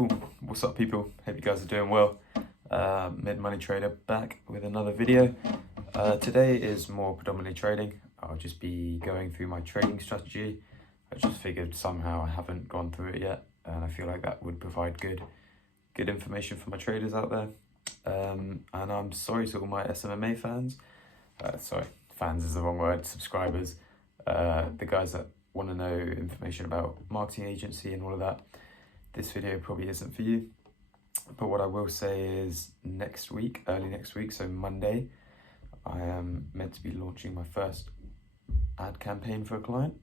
Cool. What's up, people? Hope you guys are doing well. Mid-money trader back with another video. Today is more predominantly trading. I'll just be going through my trading strategy. I just figured somehow I haven't gone through it yet, and I feel like that would provide good information for my traders out there. And I'm sorry to all my SMMA fans. Sorry, fans is the wrong word. Subscribers. The guys that want to know information about marketing agency and all of that. This video probably isn't for you, but what I will say is next week, early next week, so Monday, I am meant to be launching my first ad campaign for a client,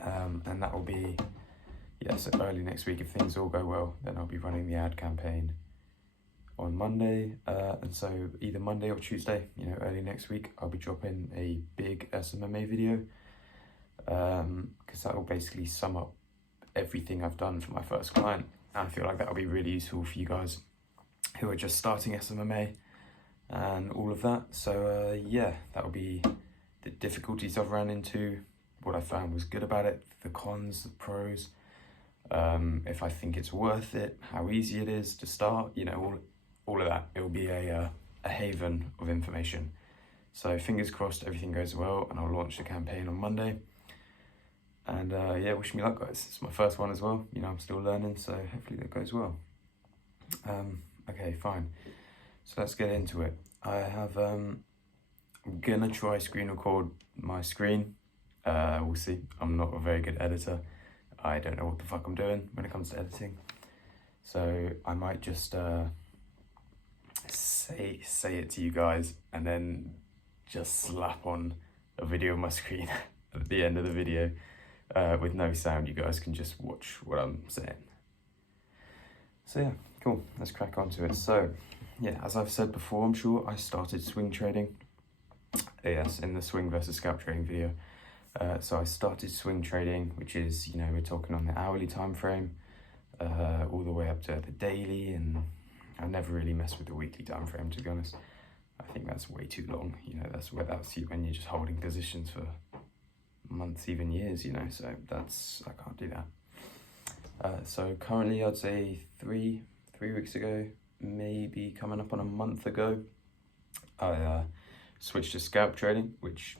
and that will be, so early next week. If things all go well, then I'll be running the ad campaign on Monday, and so either Monday or Tuesday, early next week, I'll be dropping a big SMMA video, because that will basically sum up everything I've done for my first client. And I feel like that'll be really useful for you guys who are just starting SMMA and all of that. So that'll be the difficulties I've ran into, what I found was good about it, the cons, the pros, if I think it's worth it, how easy it is to start, all of that. It'll be a haven of information. So fingers crossed everything goes well, and I'll launch the campaign on Monday. And wish me luck, guys. It's my first one as well. I'm still learning, so hopefully that goes well. Okay, fine. So let's get into it. I'm gonna try screen record my screen. We'll see. I'm not a very good editor. I don't know what the fuck I'm doing when it comes to editing. So I might just say it to you guys and then just slap on a video of my screen at the end of the video. With no sound, you guys can just watch what I'm saying. So yeah, cool, let's crack on to it. So yeah, as I've said before, I'm sure, I started swing trading. Yes, in the swing versus scalp trading video. So I started swing trading, which is, we're talking on the hourly time frame, all the way up to the daily, and I never really messed with the weekly time frame, to be honest. I think that's way too long. That's when you're just holding positions for months, even years, so I can't do that. So currently I'd say three weeks ago, maybe coming up on a month ago, I switched to scalp trading, which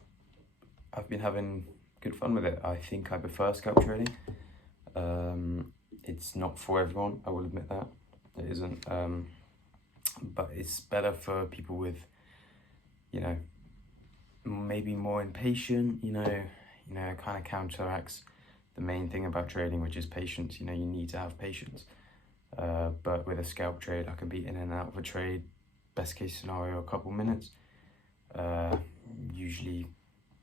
I've been having good fun with it. I think I prefer scalp trading. It's not for everyone, I will admit that. It isn't, but it's better for people with, maybe more impatient, it kind of counteracts the main thing about trading, which is patience. You need to have patience. But with a scalp trade, I can be in and out of a trade, best case scenario, a couple minutes. Usually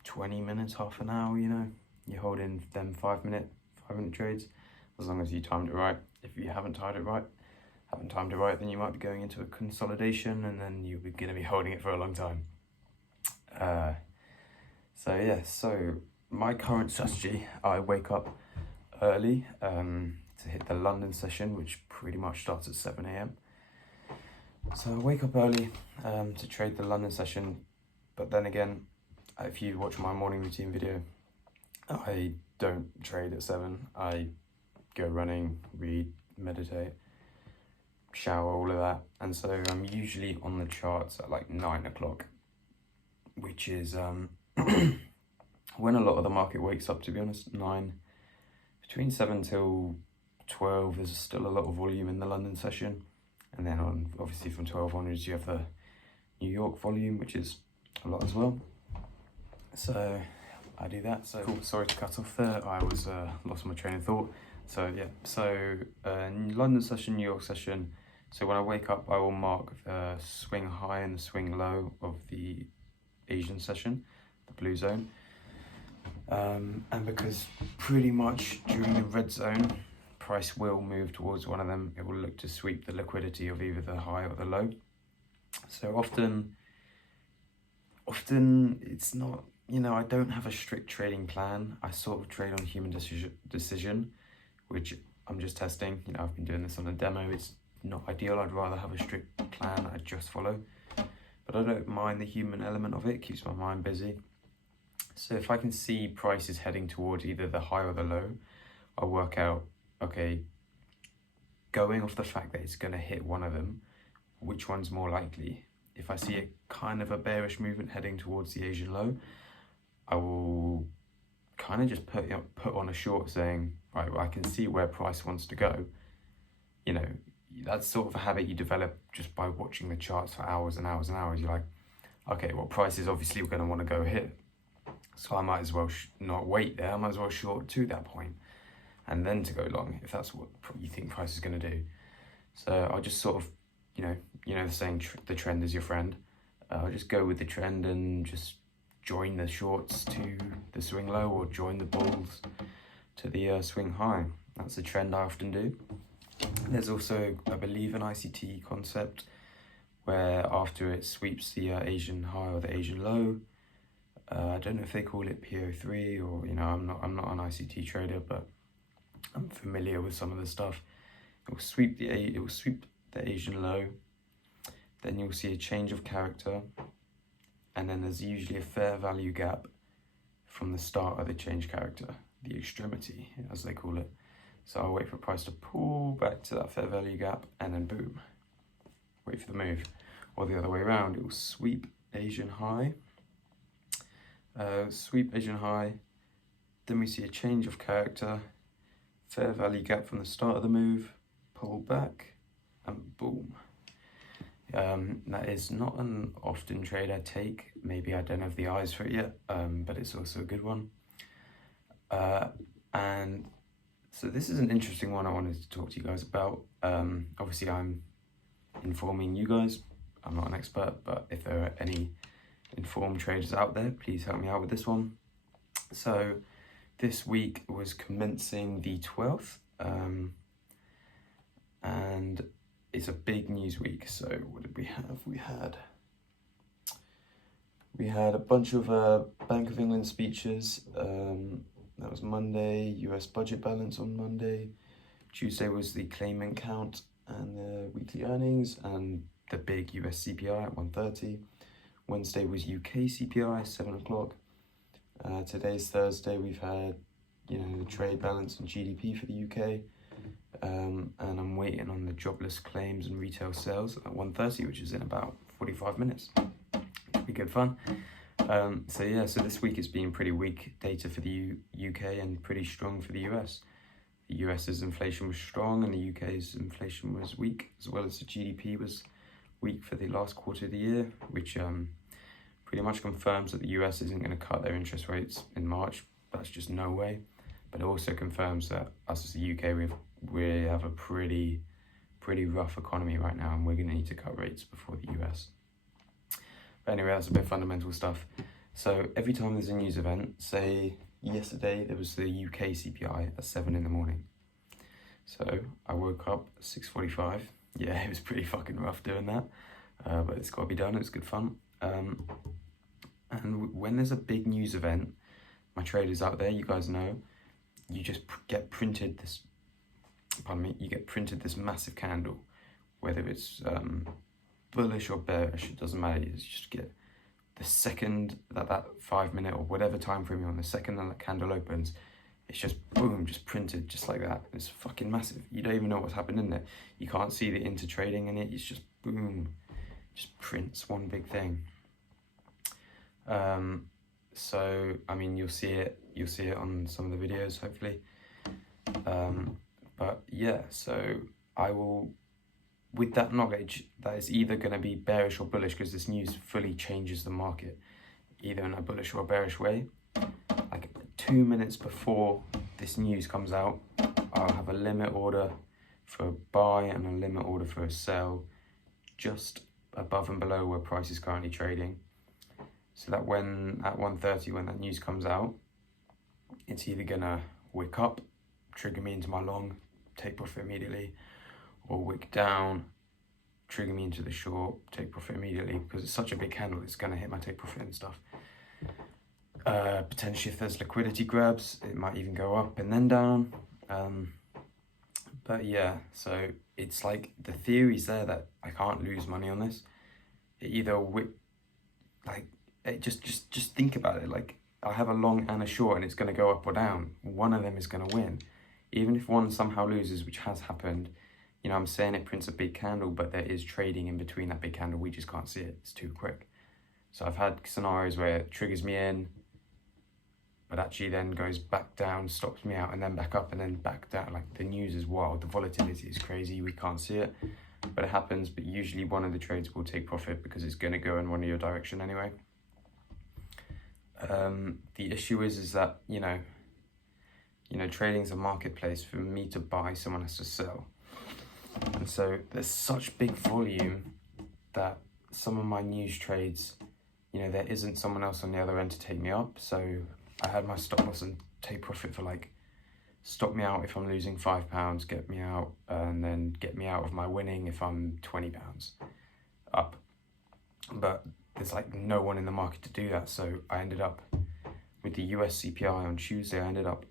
20 minutes, half an hour, You're holding them 5 minute trades, as long as you timed it right. If you haven't timed it right, then you might be going into a consolidation, and then you're going to be holding it for a long time. So my current strategy, I wake up early to hit the London session, which pretty much starts at 7 a.m. So I wake up early to trade the London session, but then again, if you watch my morning routine video, I don't trade at 7. I go running, read, meditate, shower, all of that. And so I'm usually on the charts at like 9 o'clock, which is when a lot of the market wakes up, to be honest. Between 7 till 12, there's still a lot of volume in the London session. And then obviously from 12 onwards, you have the New York volume, which is a lot as well. So I do that. So cool. Sorry to cut off there. I was lost my train of thought. So yeah, London session, New York session. So when I wake up, I will mark the swing high and the swing low of the Asian session, the blue zone. And because pretty much during the red zone, price will move towards one of them. It will look to sweep the liquidity of either the high or the low. So often it's not, I don't have a strict trading plan. I sort of trade on human decision, which I'm just testing. I've been doing this on a demo. It's not ideal. I'd rather have a strict plan I just follow. But I don't mind the human element of it. It keeps my mind busy. So if I can see prices heading towards either the high or the low, I'll work out, okay, going off the fact that it's going to hit one of them, which one's more likely? If I see a kind of a bearish movement heading towards the Asian low, I will kind of just put on a short saying, right, well, I can see where price wants to go. You know, that's sort of a habit you develop just by watching the charts for hours and hours and hours. You're like, okay, well, price is obviously going to want to go here. So I might as well not wait there. I might as well short to that point and then to go long if that's what you think price is going to do. So I'll just sort of, you know the saying, the trend is your friend. I'll just go with the trend and just join the shorts to the swing low or join the bulls to the swing high. That's the trend I often do. There's also, I believe, an ICT concept where after it sweeps the Asian high or the Asian low, I don't know if they call it PO3 or, I'm not an ICT trader, but I'm familiar with some of the stuff. It will sweep the Asian low, then you'll see a change of character, and then there's usually a fair value gap from the start of the change character, the extremity, as they call it. So I'll wait for price to pull back to that fair value gap, and then boom, wait for the move. Or the other way around, it will sweep Asian high, then we see a change of character, fair value gap from the start of the move, pull back, and boom. That is not an often trade I take. Maybe I don't have the eyes for it yet, but it's also a good one. And so this is an interesting one I wanted to talk to you guys about. Obviously, I'm informing you guys. I'm not an expert, but if there are any informed traders out there, please help me out with this one. So this week was commencing the 12th, and it's a big news week. So what did we have? We had a bunch of Bank of England speeches. That was Monday. US budget balance on Monday. Tuesday was the claimant count and the weekly earnings and the big US CPI at 1:30. Wednesday was UK CPI, 7 o'clock. Today's Thursday. We've had, the trade balance and GDP for the UK. And I'm waiting on the jobless claims and retail sales at 1:30, which is in about 45 minutes. It'll be good fun. So this week it's been pretty weak data for the UK and pretty strong for the US. The US's inflation was strong and the UK's inflation was weak, as well as the GDP was weak for the last quarter of the year, which pretty much confirms that the US isn't going to cut their interest rates in March. That's just no way. But it also confirms that us as the UK, we have a pretty rough economy right now, and we're going to need to cut rates before the US. But anyway, that's a bit fundamental stuff. So every time there's a news event, say yesterday there was the UK CPI at 7 in the morning. So I woke up at 6:45. Yeah, it was pretty fucking rough doing that, but it's got to be done. It's good fun. And when there's a big news event, my traders out there, you guys know, you just get printed this. You get printed this massive candle, whether it's bullish or bearish, it doesn't matter. You just get the second that 5 minute or whatever time frame you're on, the second that candle opens, it's just boom, just printed just like that. It's fucking massive. You don't even know what's happened in there. You can't see the inter-trading in it. It's just boom, just prints one big thing. So I mean, you'll see it on some of the videos, hopefully. But yeah, so I will, with that knowledge, that is either going to be bearish or bullish, because this news fully changes the market, either in a bullish or bearish way. Like 2 minutes before this news comes out, I'll have a limit order for a buy and a limit order for a sell, just above and below where price is currently trading. So that when at 1:30, when that news comes out, it's either gonna wick up, trigger me into my long, take profit immediately, or wick down, trigger me into the short, take profit immediately, because it's such a big candle, it's gonna hit my take profit and stuff. Potentially if there's liquidity grabs, it might even go up and then down. But yeah, so it's like the theory's there that I can't lose money on this. It either just think about it. Like, I have a long and a short, and it's going to go up or down. One of them is going to win. Even if one somehow loses, which has happened, you know, I'm saying it prints a big candle, but there is trading in between that big candle. We just can't see it. It's too quick. So I've had scenarios where it triggers me in, but actually then goes back down, stops me out, and then back up, and then back down. Like, the news is wild. The volatility is crazy. We can't see it, but it happens. But usually one of the trades will take profit because it's going to go in one of your direction anyway. The issue is that, you know, trading's a marketplace. For me to buy, someone has to sell. And so there's such big volume that some of my news trades, you know, there isn't someone else on the other end to take me up. So I had my stop loss and take profit for, like, stop me out if I'm losing £5, get me out, and then get me out of my winning if I'm £20 up. But there's like no one in the market to do that. So I ended up with the US CPI on Tuesday. I ended up,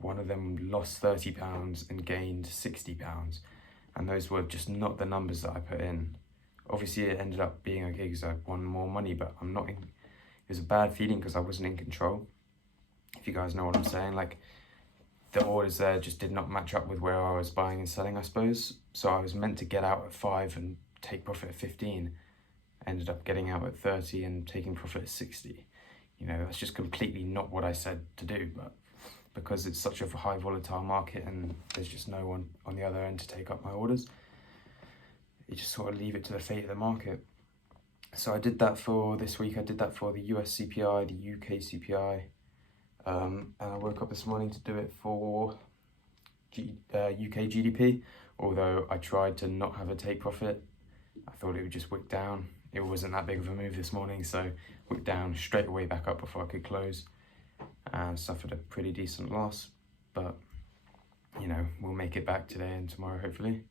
one of them lost £30 and gained £60. And those were just not the numbers that I put in. Obviously it ended up being okay because I won more money, but I'm not in, it was a bad feeling because I wasn't in control. If you guys know what I'm saying, like, the orders there just did not match up with where I was buying and selling, I suppose. So I was meant to get out at 5 and take profit at 15. Ended up getting out at 30 and taking profit at 60. You know, that's just completely not what I said to do, but because it's such a high volatile market and there's just no one on the other end to take up my orders, you just sort of leave it to the fate of the market. So I did that for this week. I did that for the US CPI, the UK CPI, and I woke up this morning to do it for UK GDP, although I tried to not have a take profit. I thought it would just wick down. It wasn't that big of a move this morning, so wicked down straight away back up before I could close, and suffered a pretty decent loss. But, you know, we'll make it back today and tomorrow, hopefully.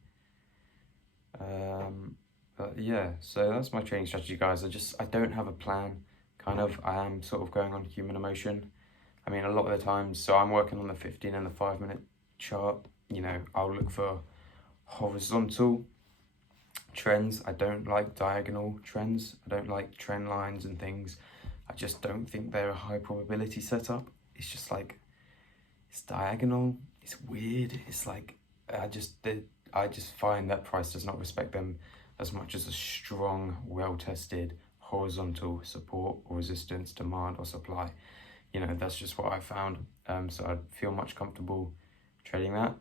But yeah, so that's my trading strategy, guys. I don't have a plan, kind of. I am sort of going on human emotion. I mean, a lot of the times, so I'm working on the 15 and the 5 minute chart. You know, I'll look for horizontal trends. I don't like diagonal trends. I don't like trend lines and things. I just don't think they're a high probability setup. It's just like, it's diagonal. It's weird. It's like, I just find that price does not respect them as much as a strong, well-tested horizontal support or resistance, demand or supply. You know, that's just what I found. So I feel much comfortable trading that.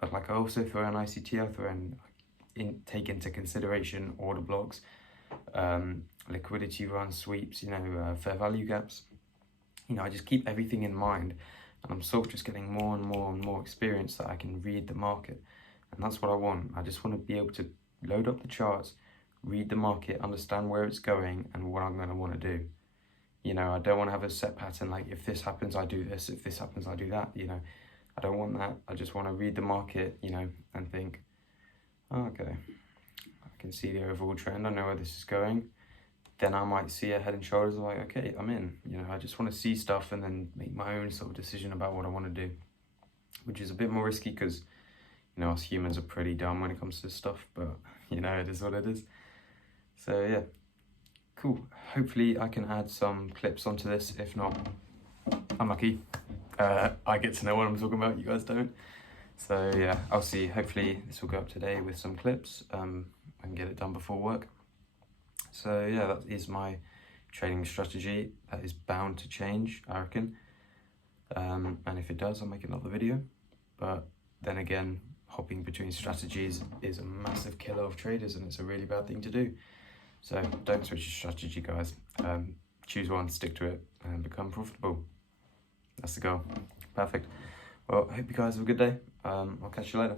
But like, I also throw in ICT. I throw in, take into consideration order blocks, liquidity run sweeps, you know, fair value gaps. You know, I just keep everything in mind, and I'm sort of just getting more and more and more experience that I can read the market. And that's what I want. I just want to be able to load up the charts, read the market, understand where it's going and what I'm going to want to do. You know, I don't want to have a set pattern, like, if this happens, I do this, if this happens, I do that. You know, I don't want that. I just want to read the market, you know, and think, oh, okay, I can see the overall trend. I know where this is going. Then I might see a head and shoulders and like, okay, I'm in. You know, I just want to see stuff and then make my own sort of decision about what I want to do, which is a bit more risky because, you know, us humans are pretty dumb when it comes to this stuff, but, you know, it is what it is. So yeah, cool. Hopefully I can add some clips onto this. If not, unlucky. I get to know what I'm talking about, you guys don't. So yeah, I'll see. Hopefully this will go up today with some clips. I can get it done before work. So yeah, that is my trading strategy. That is bound to change, I reckon. And if it does, I'll make another video. But then again, hopping between strategies is a massive killer of traders, and it's a really bad thing to do. So don't switch your strategy, guys. Choose one, stick to it, and become profitable. That's the goal. Perfect. Well, I hope you guys have a good day. I'll catch you later.